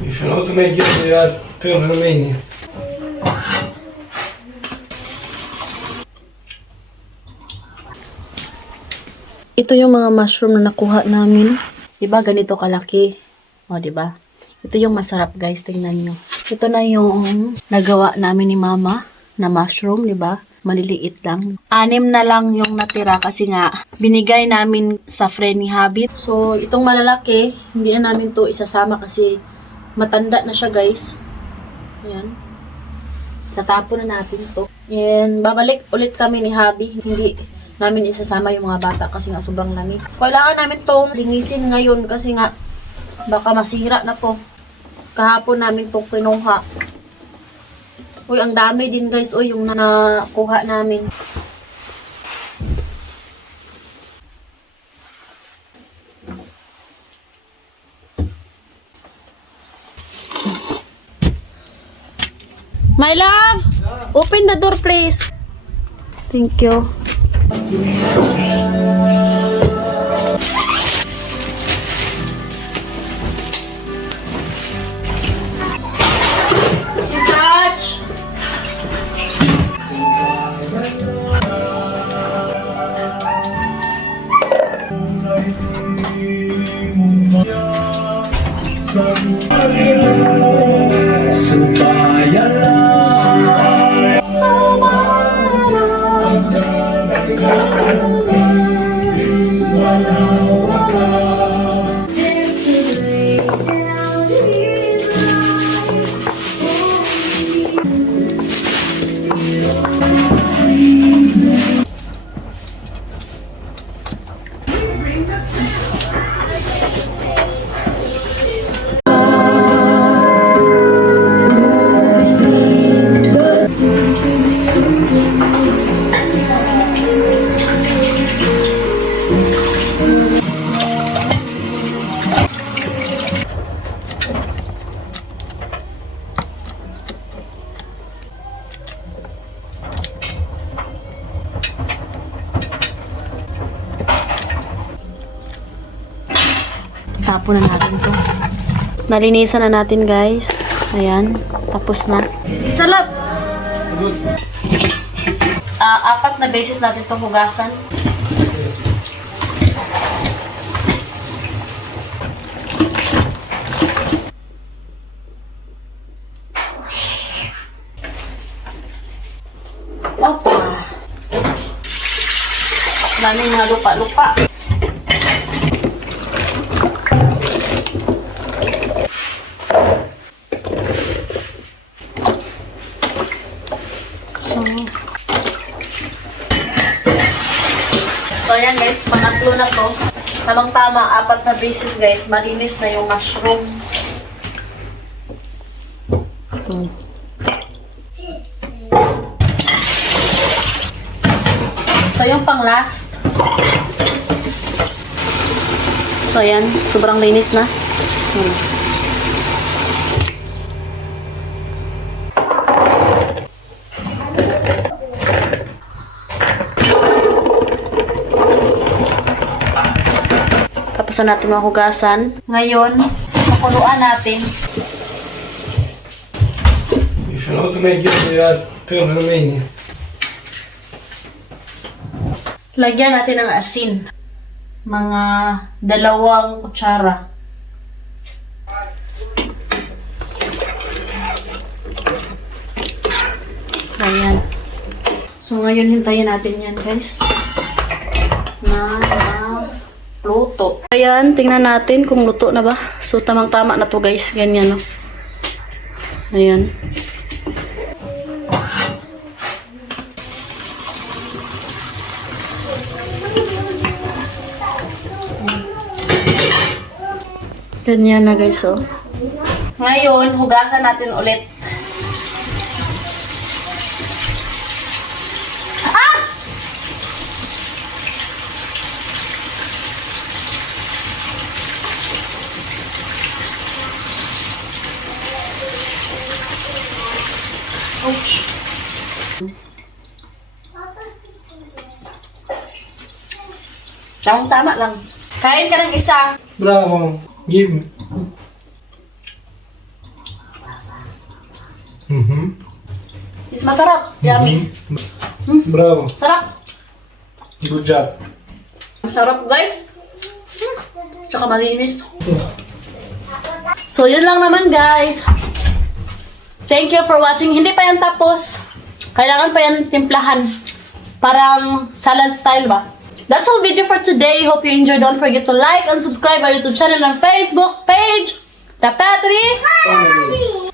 Vi får låta mig göra purrumini. Ito yung mga mushroom na nakuha namin. Diba ganito kalaki? O diba? Ito yung masarap guys, tingnan nyo. Ito na yung nagawa namin ni mama na mushroom, diba? Maliliit lang. 6 na lang yung natira kasi nga binigay namin sa friend ni Habit. So itong malalaki, hindi na namin to isasama kasi matanda na siya guys. Ayan. Tatapon na natin to. And babalik ulit kami ni Habi. Hindi namin isasama yung mga bata kasi nga sobrang lamig. Kailangan namin tong linisin ngayon kasi nga baka masira na to. Kahapon namin tong kinuha. Uy, ang dami din guys. Uy, yung nakuha namin. My love! Open the door please. Thank you. Tapon na natin to. Nalinisan na natin guys. Ayan. Tapos na. Salap! 4 na beses natin itong hugasan. Opa! Daming mga lupa-lupa. So, ayan guys, pangatlo na to. Tamang-tama, 4 na beses guys, malinis na yung mushroom. So, yung pang last. So, ayan, sobrang linis na. Tapos na natin mahugasan. Ngayon, pakuluan natin. Vi får låta mig göra purrumini. Lagyan natin ng asin. Mga 2 kutsara. Ayan. So, ngayon hintayin natin yan, guys. Na luto. Ayan, tingnan natin kung luto na ba. So, tamang-tama na to, guys. Ganyan, no. Ayan. Ganyan na guys, oh. Ngayon, hugasan natin ulit. Ah! Ouch! Tama lang. Kain ka ng isa. Bravo. Give me. Is masarap. Yummy. Bravo. Sarap. Good job. Masarap guys. Tsaka malinis. So yun lang naman guys. Thank you for watching. Hindi pa yan tapos. Kailangan pa yan timplahan. Parang salad style ba? That's all video for today. Hope you enjoyed. Don't forget to like and subscribe our YouTube channel and Facebook page. The Patri. Family.